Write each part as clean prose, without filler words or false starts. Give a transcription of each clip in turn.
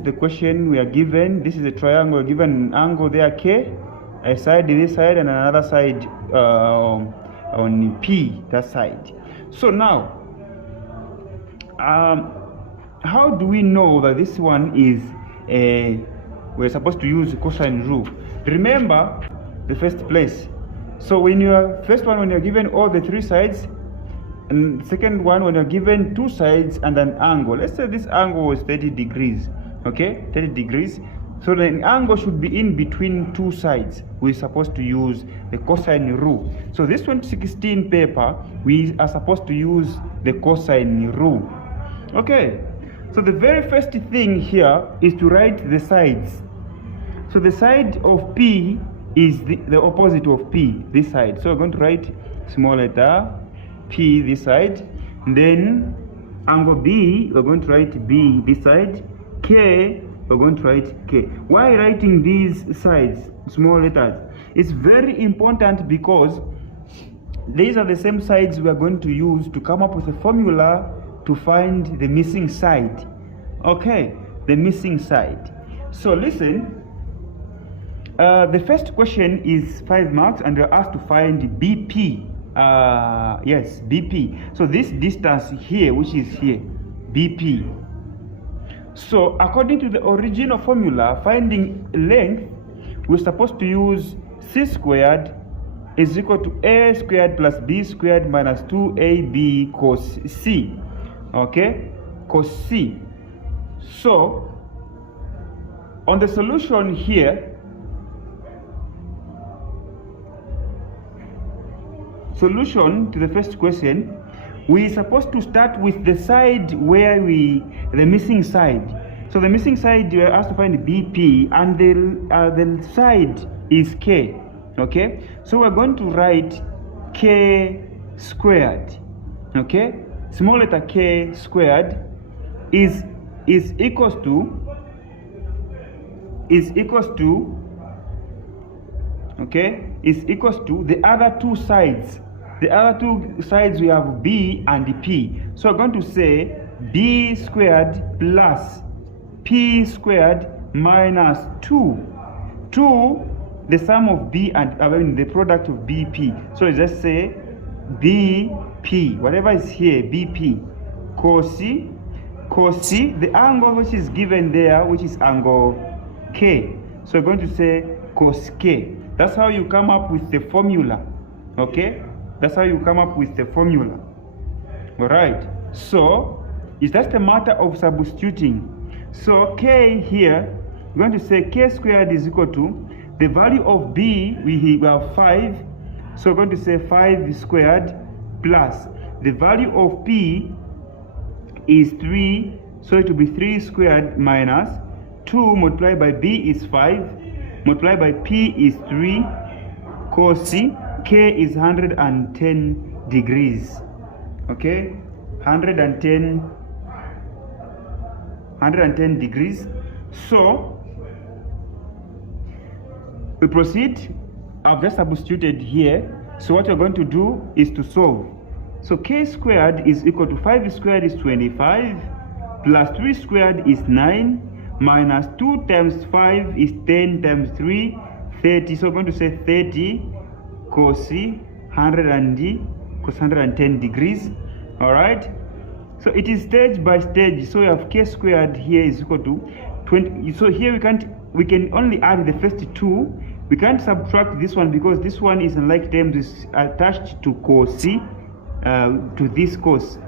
is the question we are given. This is a triangle. We're given an angle there, K, a side this side and another side on P, that side. So now, how do we know that this one is we're supposed to use cosine rule? Remember the first place. So when you're given all the three sides, and second one when you're given two sides and an angle. Let's say this angle was 30 degrees, okay, 30 degrees. So the angle should be in between two sides. We're supposed to use the cosine rule. So this 2016 paper, we are supposed to use the cosine rule. Okay, so the very first thing here is to write the sides. So the side of P is the opposite of P, this side. So we're going to write small letter P this side. And then angle B, we're going to write B this side. K, we're going to write K. Why writing these sides, small letters? It's very important because these are the same sides we are going to use to come up with a formula to find the missing side. Okay, the missing side. So listen, the first question is 5 marks and we're asked to find BP. Yes, BP. So this distance here, which is here, BP. So according to the original formula, finding length, we're supposed to use C squared is equal to A squared plus B squared minus 2AB cos C. Okay, cos C. So on the solution here, solution to the first question, we're supposed to start with the side where the missing side. So the missing side, we are asked to find BP, and the side is K. Okay, so we're going to write K squared. Okay, small letter K squared is equals to the other two sides. The other two sides we have B and P. So we're going to say B squared plus P squared minus 2. 2, the sum of B and the product of BP. So just say BP, whatever is here, BP, cos C, the angle which is given there, which is angle K. So we're going to say cos K. That's how you come up with the formula. Okay? That's how you come up with the formula. Alright, so it's just a matter of substituting. So K here, we're going to say K squared is equal to the value of B, we have 5. So we're going to say 5 squared plus the value of P is 3. So it will be 3 squared minus 2 multiplied by B is 5 multiplied by P is 3 cos C. K is 110 degrees. Okay, 110 degrees. So we proceed. I've just substituted here. So what you're going to do is to solve. So K squared is equal to 5 squared is 25 plus 3 squared is 9 minus 2 times 5 is 10 times 3, 30. So we're going to say 30 cos 110 degrees. All right, so it is stage by stage. So we have K squared here is equal to 20. So here we can only add the first two. We can't subtract this one because this one is in like terms is attached to cos C, to this cos.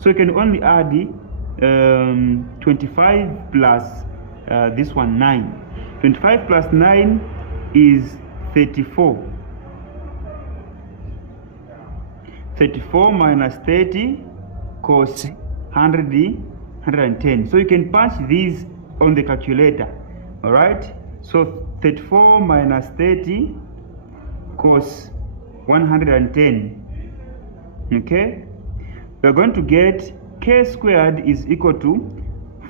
So you can only add 25 plus this one 9. 25 plus 9 is 34. 34 minus 30 cos 110. So you can punch these on the calculator. All right, so 34 minus 30 cos 110. Okay, we're going to get K squared is equal to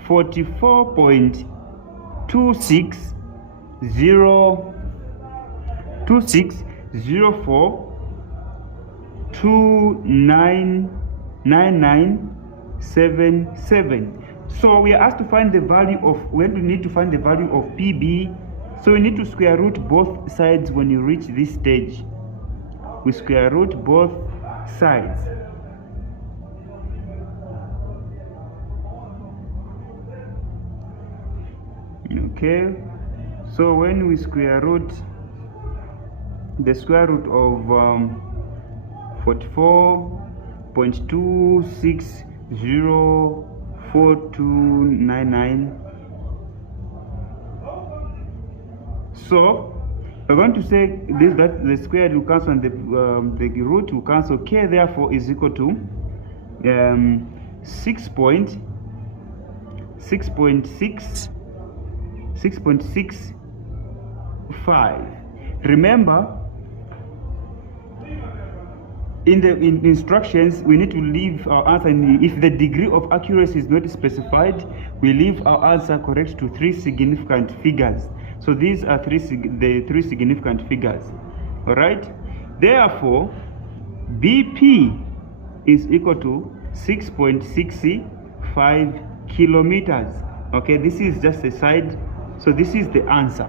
44.2604299977. So we are asked to find the value of, when we need to find the value of PB, so we need to square root both sides when you reach this stage. We square root both sides. Okay, so when we square root the square root of 44.2604299, so we're going to say this, that the square will cancel and the root will cancel. K therefore is equal to 6.65. Remember, in the instructions, we need to leave our answer, if the degree of accuracy is not specified, we leave our answer correct to 3 significant figures. So these are the three significant figures. All right. Therefore, BP is equal to 6.65 kilometers. Okay, this is just a side. So this is the answer.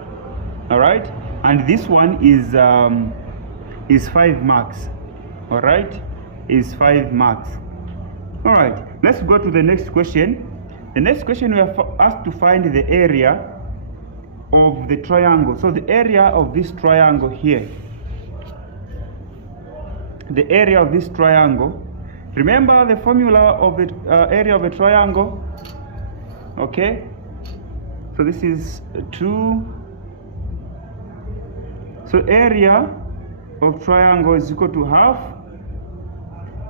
All right, and this one is 5 marks. All right, is 5 marks. All right, let's go to the next question. The next question, we are asked to find the area of the triangle. So the area of this triangle here, the area of this triangle, remember the formula of the area of a triangle. Okay, so this is 2. So area of triangle is equal to half.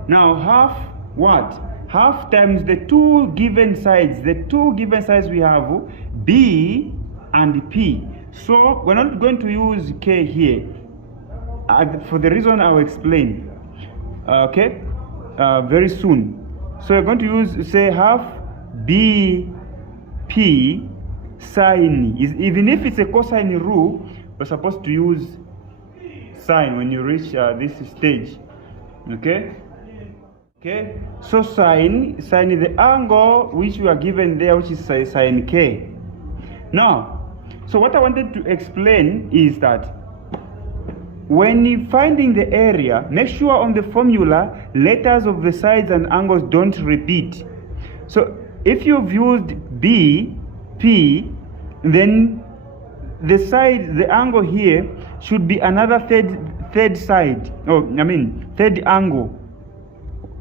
Now half what? Half times the two given sides. The two given sides we have B and P. So we're not going to use K here for the reason I'll explain. Okay, very soon. So we're going to use, say, half BP sine. Even if it's a cosine rule, we're supposed to use sine when you reach this stage. Okay. Okay. So sine is the angle which we are given there, which is sine K. Now, so what I wanted to explain is that when you're finding the area, make sure on the formula letters of the sides and angles don't repeat. So if you've used B, P, then the side, the angle here should be another third side, third angle,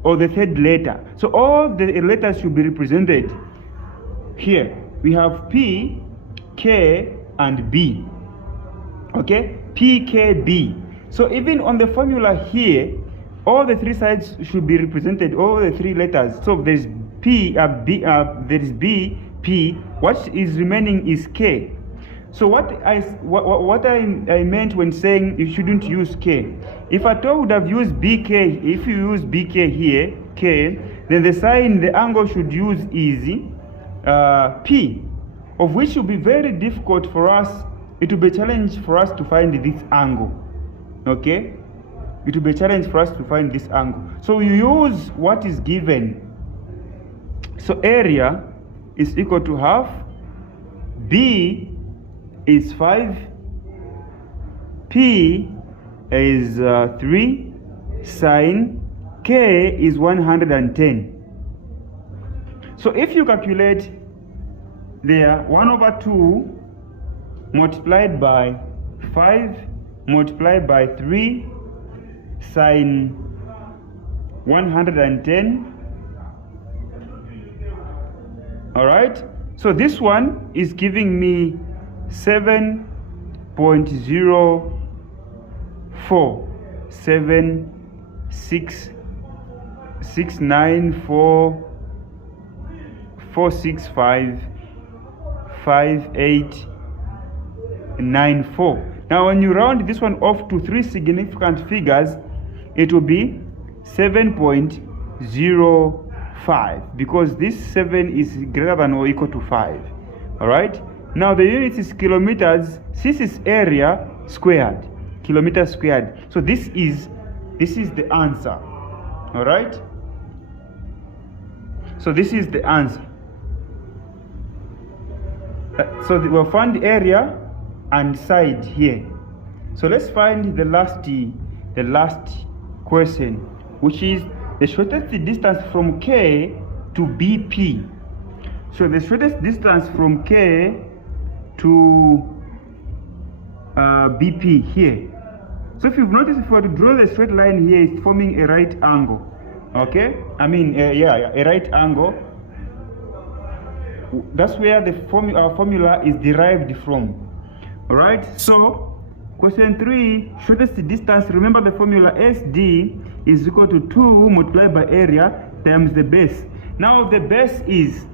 or the third letter. So all the letters should be represented here. We have P, K, and B. Okay, P, K, B. So even on the formula here, all the three sides should be represented, all the three letters. So there's P, there is B, P. What is remaining is K. So what I meant when saying you shouldn't use K, if I would have used BK, if you use BK here, K, then the sign, the angle should use is P, of which will be very difficult for us. It will be a challenge for us to find this angle. Okay, it will be a challenge for us to find this angle. So you use what is given. So area is equal to half. B is 5. P is 3. Sine K is 110. So if you calculate there, 1/2 multiplied by 5 multiplied by 3 sine 110. All right, so this one is giving me 7.04 465 Now when you round this one off to 3 significant figures, it will be 7.05, because this 7 is greater than or equal to 5. All right, now the unit is kilometers. This is area squared, kilometers squared. So this is the answer. All right, so this is the answer. we'll find area and side here. So let's find the last question, which is the shortest distance from K to BP. So the shortest distance from K to BP here. So if you've noticed, if we were to draw the straight line here, it's forming a right angle. Okay, I mean a right angle. That's where our formula is derived from. All right, so question 3, shortest distance. Remember the formula SD is equal to 2 multiplied by area times the base. Now the base is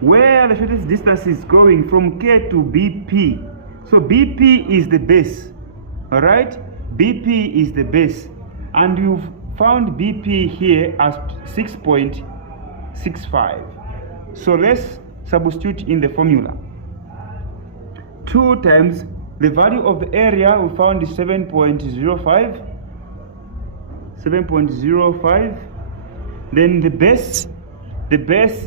where the shortest distance is going from K to BP. So BP is the base. All right, BP is the base, and you've found BP here as 6.65. So let's substitute in the formula. 2 times the value of the area we found is 7.05. Then the base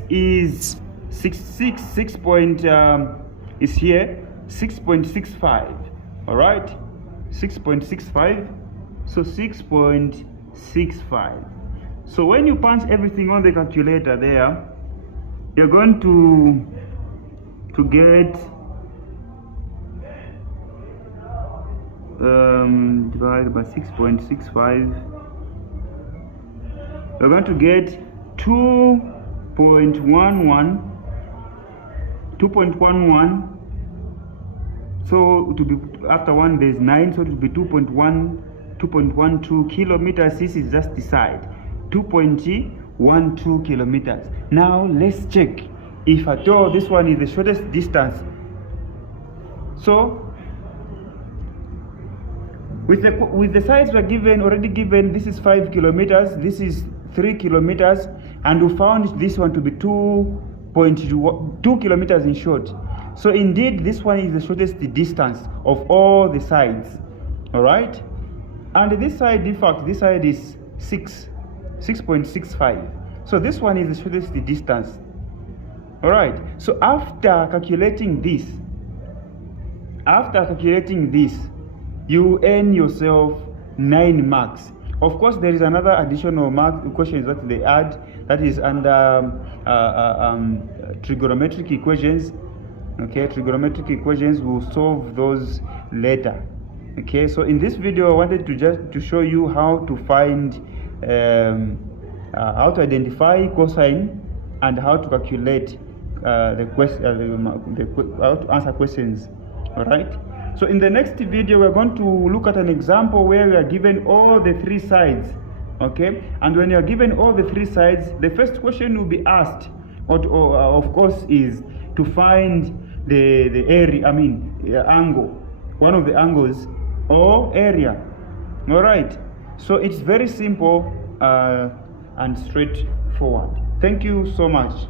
is 6.65. All right, 6.65. So 6.65. So when you punch everything on the calculator there, you're going to get divided by 6.65. We're going to get 2.11. So to be after 1 there's 9, so it will be 2.12 kilometers. This is just the side, 2.12 kilometers. Now let's check if at all this one is the shortest distance. So with the sides we're already given, this is 5 kilometers, this is 3 kilometers, and we found this one to be 2 kilometers in short. So indeed this one is the shortest distance of all the sides. All right, and this side, in fact this side is 6.65. so this one is the shortest distance. All right, so after calculating this, you earn yourself 9 marks. Of course, there is another additional questions that they add, that is under trigonometric equations. Okay, trigonometric equations, will solve those later. Okay, so in this video I wanted to show you how to find how to identify cosine and how to calculate how to answer questions. All right, so in the next video we're going to look at an example where we are given all the 3 sides. Okay, and when you are given all the 3 sides, the first question will be asked, of course, is to find the area, angle, one of the angles or area. All right, so it's very simple and straightforward. Thank you so much.